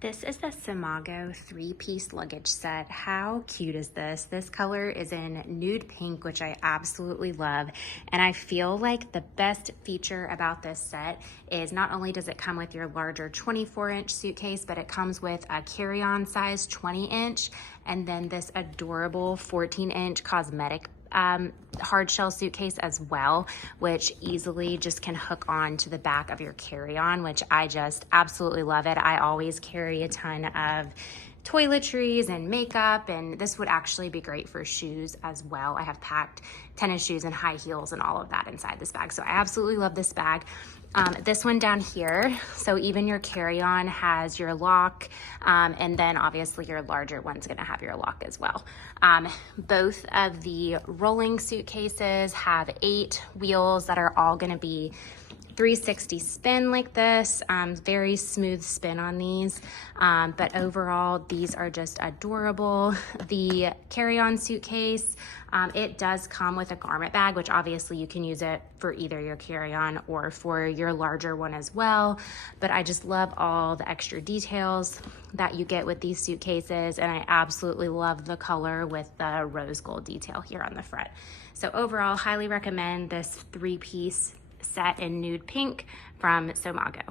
This is the Somago 3-piece luggage set. How cute is this? This color is in nude pink, which I absolutely love. And I feel like the best feature about this set is not only does it come with your larger 24-inch suitcase, but it comes with a carry-on size 20-inch, and then this adorable 14-inch cosmetic hard shell suitcase as well, which easily just can hook on to the back of your carry-on, which I just absolutely love it. I always carry a ton of toiletries and makeup, and this would actually be great for shoes as well. I have packed tennis shoes and high heels and all of that inside this bag, so I absolutely love this bag. This one down here, so even your carry-on has your lock, and then obviously your larger one's gonna have your lock as well. Both of the rolling suitcases have 8 wheels that are all gonna be 360 spin like this, very smooth spin on these, but overall these are just adorable. The carry-on suitcase, it does come with a garment bag, which obviously you can use it for either your carry-on or for your larger one as well, but I just love all the extra details that you get with these suitcases, and I absolutely love the color with the rose gold detail here on the front. So overall, highly recommend this 3-piece set in nude pink from Somago.